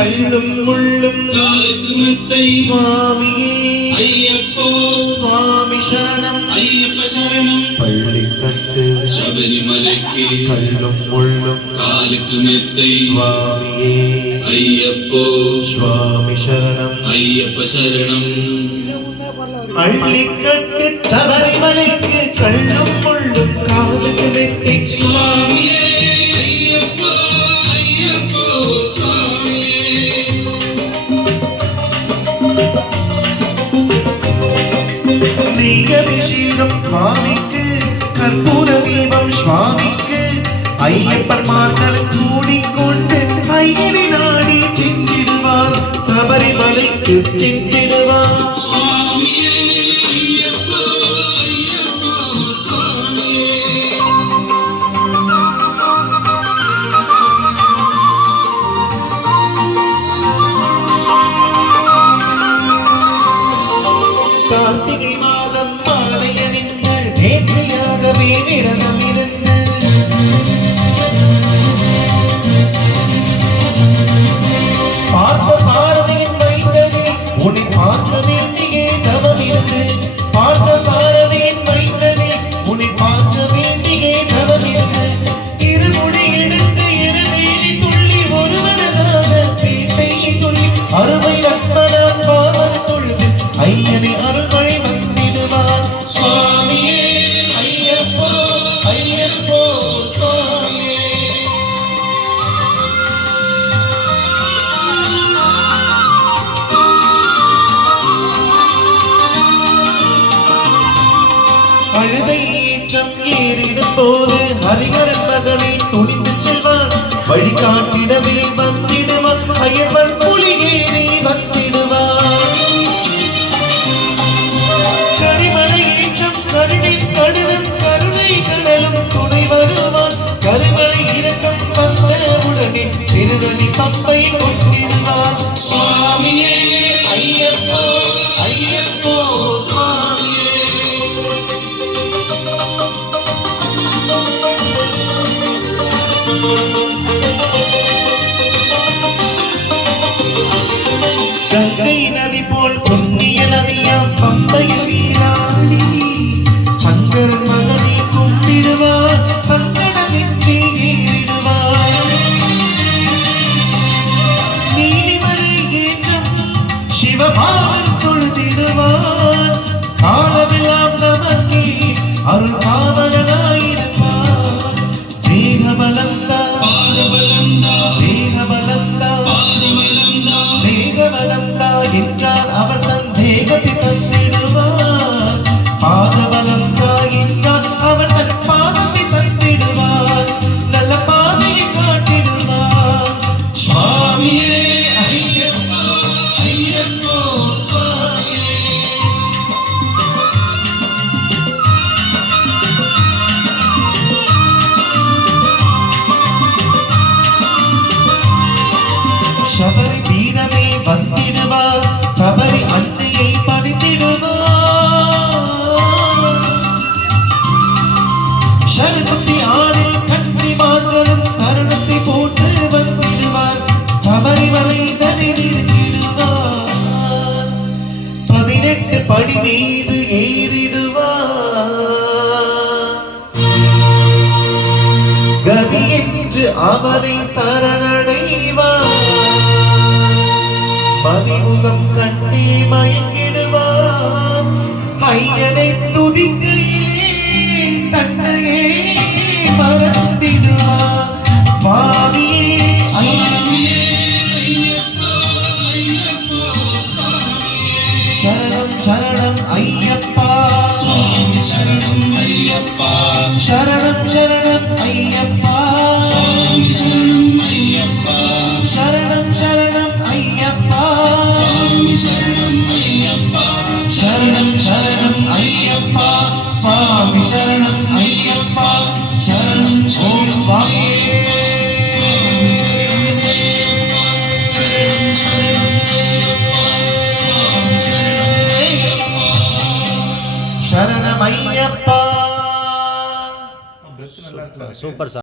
கள்ளும் முள்ளும் காலுக்குமெத்தை சுவாமியே ஐயப்போ சுவாமி சரணம் ஐயப்ப சரணம் பள்ளிக்கட்டு ശബരിമലയ്ക്ക് கள்ளும் முள்ளும் കാലുക്കുമെத்தை சுவாமியே ஐயப்போ சுவாமி சரணம் ஐயப்ப சரணம் பள்ளிக்கட்டு சபரிமலைக்கு கள்ளும் முள்ளும் காலுக்கு வெட்டி சுவாமியே ஐயப்போ ஐயப்போ சுவாமியே தீபம் சுவாமிக்கு கற்பூர தீபம் சுவாமிக்கு ஐயப்பன்மார்கள் கூடிக்கொண்டு ஐயனை நாடி சென்றிடுவார் சபரிமலைக்கு சென்றிடுவார் கார்த்திகை மாதம் மாலை அணிந்து நேர்த்தியாகவே விரதம் இருந்து பார்த்த சாரதியின் மைந்தனே உன்னை பார்க்க வேண்டியே தவம் இருந்து பார்த்த சாரதியின் மைந்தனே உன்னை பார்க்க வேண்டியே தவம் இருந்து இருமுடி எடுத்து இருவேலி துள்ளி ஒருவனதாக பேட்டை துள்ளி அருமை நட்பனான் பாவன் தொழுது ஐயனை அருள்மழை வந்திடுவார் சுவாமியே ஐயப்போ ஐயப்போ சுவாமியே அழுதை ஏற்றம் ஏறிடும் போது ஹரிஹரன் மகனை துணிந்து செல்வான் வழிகாட்டிடவே வந்திடுவான் ஐயப்பன் புலி ஏறி வந்திடுவான் கரிமலை ஏற்றம் கருணின் கடினம் கருணை கடலும் துணை வருவான் கருமலை இறக்கம் வந்த உடனே திருநதி பம்பை கொண்டிடுவான் சுவாமியே ஐயப்போ ஐயப்போ சுவாமியே கங்கை நதி போல் புண்ணிய நதியாம் பம்பையில் நீராடி சங்கரன் மகனை கும்பிடுவார் சங்கடமின்றி ஏறிடுவார் நீலிமலை ஏற்றம் சிவபாவன் தொழுதிடுவார் காலமெல்லாம் நமக்கே அருள் காவலனாயிருப்பார் தேகபலந்தா பாதபலந்தா தேகபலந்தா பாதபலந்தா தேகபலந்தா என்றார் அவர் தன் தேகத்தை தந்திடுவார் பாதபலந்தா என்றார் அவர் தன் பாதத்தை தந்திடுவார் நல்ல பாதையை காட்டிடுவார் சுவாமியே ஐயப்போ ஐயப்போ சுவாமியே சபரி பீடமே வந்திடுவார் சபரி அன்னையை பணித்திடுவார் சரபத்தி ஆடில் கன்னிமார்களும் சரணத்தை போட்டு வந்திடுவார் சபரிமலை தனில் இருக்கிடுவார் 18 படி மீது ஏறிடுவார் கதி என்று அவரை சரணடைவார் மதிமுகம் கண்டே மயங்கிடுவார் ஐயனை துதிக்கையிலே தன்னையே மறந்திடுவார் சுவாமியே சுவாமியே ஐயப்போ ஐயப்போ சுவாமியே சரணம் சரணம் ஐயப்பா சுவாமி சரணம் ஐயப்பா சரணம் சரணம் ஐயப்பா சுவாமி சரணம் ஐயப்பா சரணம் சரணம் ஐயப்பா சுவாமி சரணம் ஐயப்பா சரணம் சரணம் ஐயப்பா சுவாமி சரணம் ஐயப்பா சரணம் ஓம் சுவாமியே சுவாமி சரணம் ஐயப்பா சரணம் சரணம் ஐயப்பா சுவாமி சரணம் ஐயப்பா சரணம் ஐயப்பா சூப்பர் சார்.